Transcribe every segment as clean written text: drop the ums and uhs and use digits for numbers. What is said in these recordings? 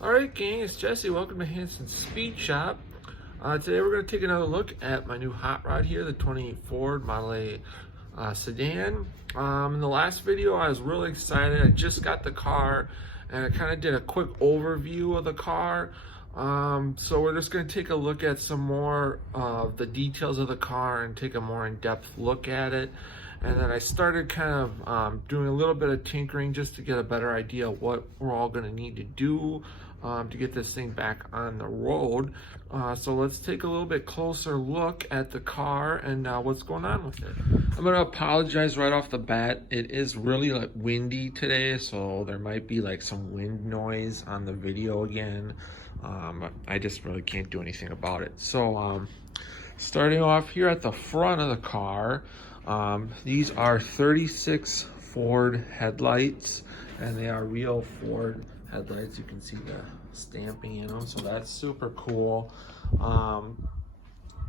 Alright gang, it's Jesse. Welcome to Hansens Speed Shop. Today we're going to take another look at my new hot rod here, the 20 Ford Model A sedan. In the last video I was really excited. I just got the car and I kind of did a quick overview of the car. So we're just going to take a look at some more of the details of the car and take a more in-depth look at it. And then I started kind of doing a little bit of tinkering just to get a better idea of what we're all going to need to do to get this thing back on the road. So let's take a little bit closer look at the car and what's going on with it. I'm going to apologize right off the bat. It is really windy today, so there might be some wind noise on the video again. I just really can't do anything about it. So starting off here at the front of the car, these are 36 Ford headlights, and they are real Ford headlights. You can see the stamping in them, so that's super cool.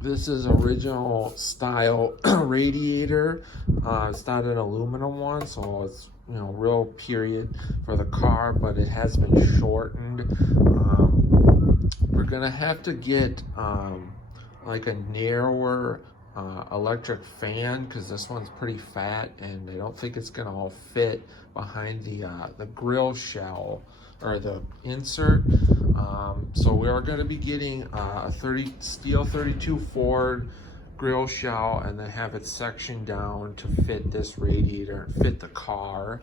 This is original style radiator. It's not an aluminum one, so it's real period for the car, but it has been shortened. We're gonna have to get like a narrower electric fan, because this one's pretty fat and I don't think it's gonna all fit behind the grill shell or the insert. So we are going to be getting a steel 32 Ford grill shell and then have it sectioned down to fit this radiator and fit the car.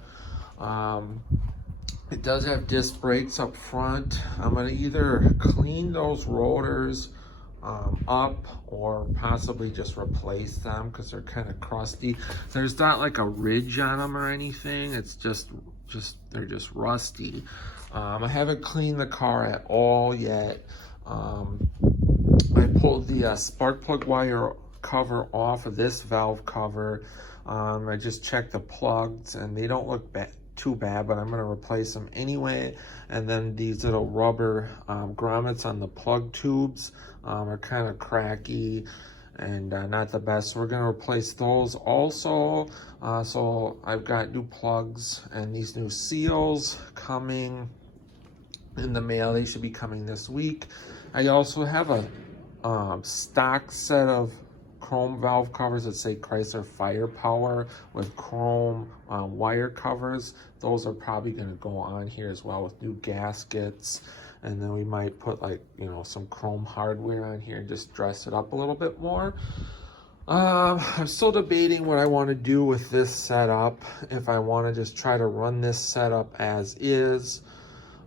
It does have disc brakes up front. I'm going to either clean those rotors up or possibly just replace them because they're kind of crusty. There's not like a ridge on them or anything. It's just they're just rusty. I haven't cleaned the car at all yet. I pulled the spark plug wire cover off of this valve cover. I just checked the plugs and they don't look too bad, but I'm going to replace them anyway. And then these little rubber grommets on the plug tubes are kind of cracky and not the best, so we're going to replace those also. So I've got new plugs and these new seals coming in the mail. They should be coming this week. I also have a stock set of chrome valve covers that say Chrysler Firepower with chrome wire covers. Those are probably going to go on here as well with new gaskets. And then we might put some chrome hardware on here and just dress it up a little bit more. I'm still debating what I want to do with this setup. If I want to just try to run this setup as is,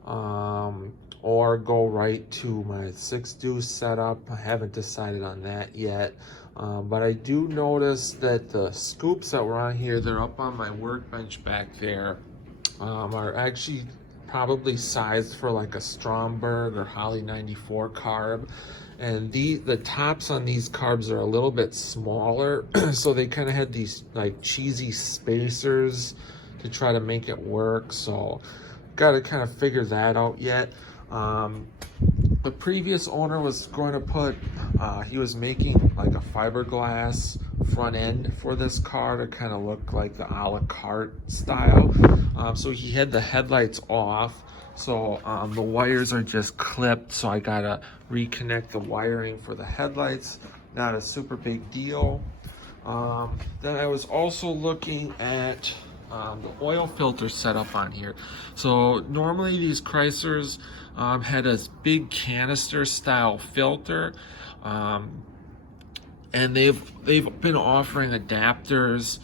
or go right to my 6-deuce setup. I haven't decided on that yet. But I do notice that the scoops that were on here, they're up on my workbench back there, are actually probably sized for like a Stromberg or Holly 94 carb, and the tops on these carbs are a little bit smaller, so they kind of had these cheesy spacers to try to make it work. So got to kind of figure that out yet. The previous owner was going to put he was making like a fiberglass front end for this car to kind of look like the a la carte style. So he had the headlights off, so the wires are just clipped, so I gotta reconnect the wiring for the headlights. Not a super big deal. Then I was also looking at the oil filter setup on here. So normally these Chryslers had a big canister style filter, and they've been offering adapters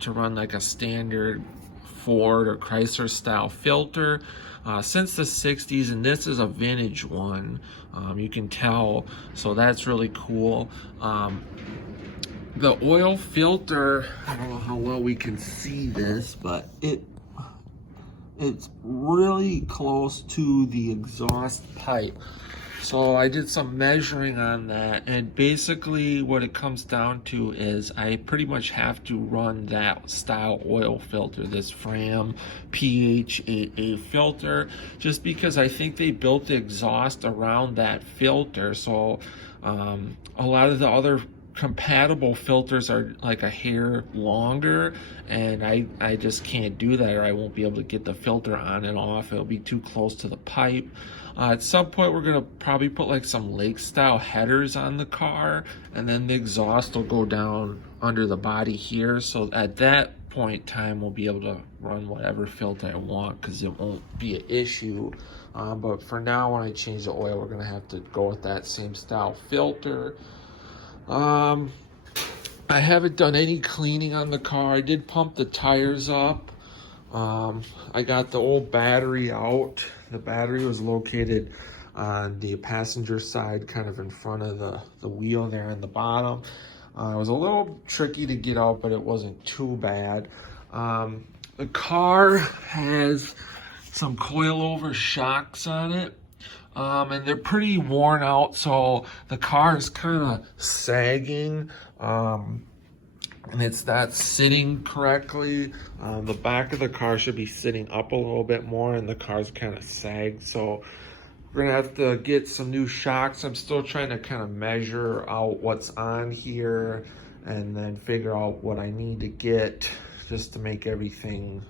to run like a standard Ford or Chrysler style filter since the 60s, and this is a vintage one. You can tell, so that's really cool. The oil filter, I don't know how well we can see this, but it's really close to the exhaust pipe. So I did some measuring on that, and basically what it comes down to is I pretty much have to run that style oil filter, this Fram PH8A filter, just because I think they built the exhaust around that filter. So a lot of the other compatible filters are like a hair longer, and I just can't do that, or I won't be able to get the filter on and off. It'll be too close to the pipe. At some point, we're gonna probably put like some lake style headers on the car, and then the exhaust will go down under the body here. So at that point in time, we'll be able to run whatever filter I want, because it won't be an issue. But for now, when I change the oil, we're gonna have to go with that same style filter. I haven't done any cleaning on the car. I did pump the tires up. I got the old battery out. The battery was located on the passenger side, kind of in front of the wheel there in the bottom. It was a little tricky to get out, but it wasn't too bad. The car has some coilover shocks on it. And they're pretty worn out, so the car is kind of sagging, and it's not sitting correctly. The back of the car should be sitting up a little bit more, and the car's kind of sagged, so we're gonna have to get some new shocks. I'm still trying to kind of measure out what's on here and then figure out what I need to get just to make everything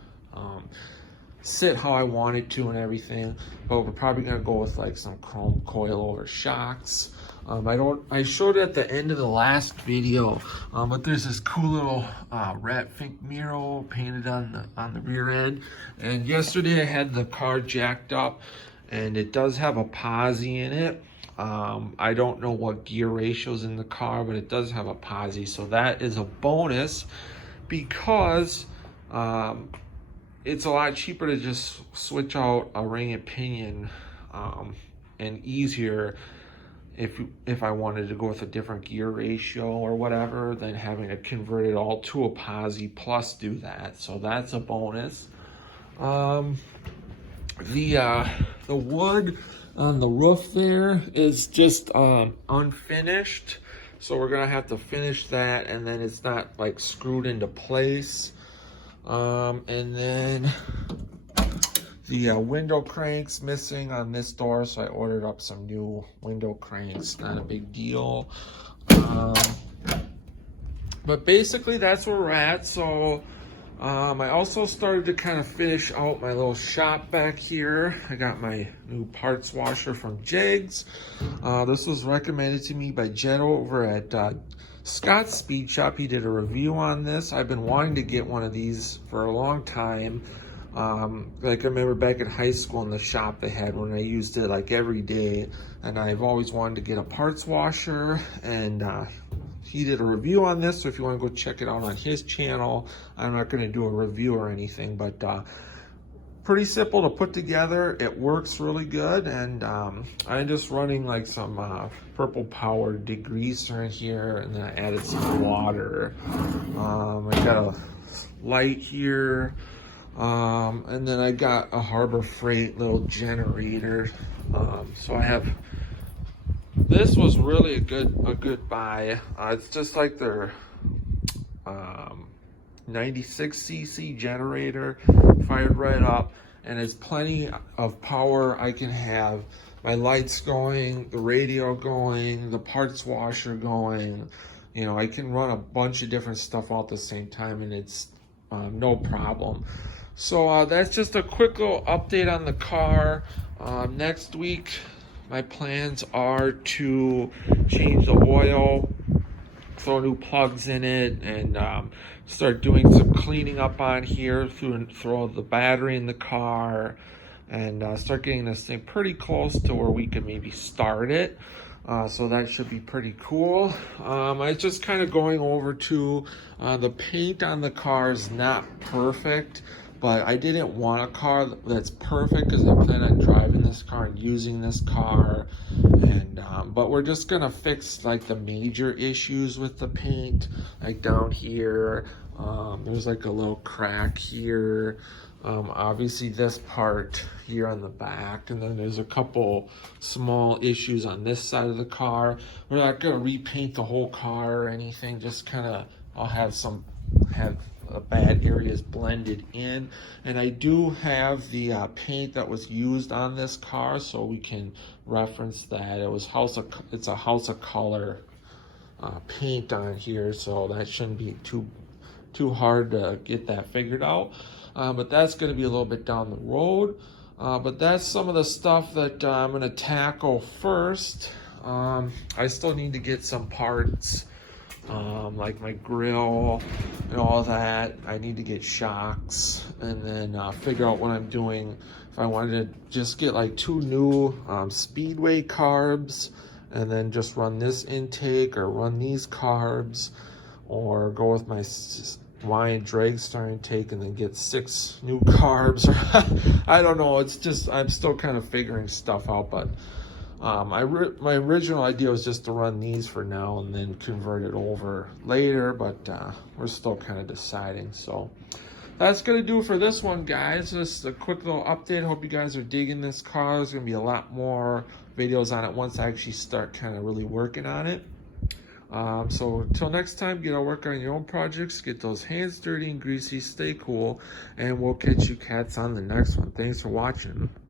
sit how I want it to and everything. But we're probably gonna go with like some chrome coilover shocks. I showed it at the end of the last video, but there's this cool little rat fink mural painted on the rear end. And yesterday I had the car jacked up, and it does have a posi in it. I don't know what gear ratio's in the car, but it does have a posi, so that is a bonus, because it's a lot cheaper to just switch out a ring and pinion, and easier if I wanted to go with a different gear ratio or whatever, than having to convert it all to a posi plus do that. So that's a bonus. The wood on the roof there is just unfinished, so we're gonna have to finish that, and then it's not like screwed into place. And then the window cranks missing on this door, so I ordered up some new window cranks. Not a big deal. But basically that's where we're at. So I also started to kind of finish out my little shop back here. I got my new parts washer from Jigs. This was recommended to me by Jed over at Hansens Speed Shop. He did a review on this. I've been wanting to get one of these for a long time. Like I remember back in high school in the shop they had one. I used it like every day, and I've always wanted to get a parts washer, and he did a review on this, so if you want to go check it out on his channel. I'm not going to do a review or anything, but pretty simple to put together. It works really good, and I'm just running like some purple power degreaser in here, and then I added some water. I got a light here, and then I got a Harbor Freight little generator. So I have, this was really a good buy. It's just like their 96cc generator, fired right up, and it's plenty of power. I can have my lights going, the radio going, the parts washer going. You know, I can run a bunch of different stuff all at the same time, and it's no problem. So that's just a quick little update on the car. Next week, my plans are to change the oil, throw new plugs in it, and start doing some cleaning up on here, throw the battery in the car, and start getting this thing pretty close to where we can maybe start it. So that should be pretty cool. I just kind of going over to the paint on the car is not perfect, but I didn't want a car that's perfect because I plan on driving this car and using this car. And but we're just gonna fix like the major issues with the paint, like down here. There's like a little crack here. Obviously this part here on the back, and then there's a couple small issues on this side of the car. We're not gonna repaint the whole car or anything, just kind of I'll have bad areas blended in. And I do have the paint that was used on this car, so we can reference that. It's a House of Color paint on here, so that shouldn't be too hard to get that figured out. But that's going to be a little bit down the road. But that's some of the stuff that I'm going to tackle first. I still need to get some parts, like my grill and all that. I need to get shocks, and then figure out what I'm doing. If I wanted to just get like 2 new Speedway carbs, and then just run this intake, or run these carbs, or go with my Wine Dragstar intake and then get 6 new carbs. I don't know. It's just, I'm still kind of figuring stuff out, but my original idea was just to run these for now and then convert it over later, but we're still kind of deciding. So that's gonna do it for this one, guys. Just a quick little update. Hope you guys are digging this car. There's gonna be a lot more videos on it once I actually start kind of really working on it. So until next time, get out, work on your own projects, get those hands dirty and greasy, stay cool, and we'll catch you cats on the next one. Thanks for watching.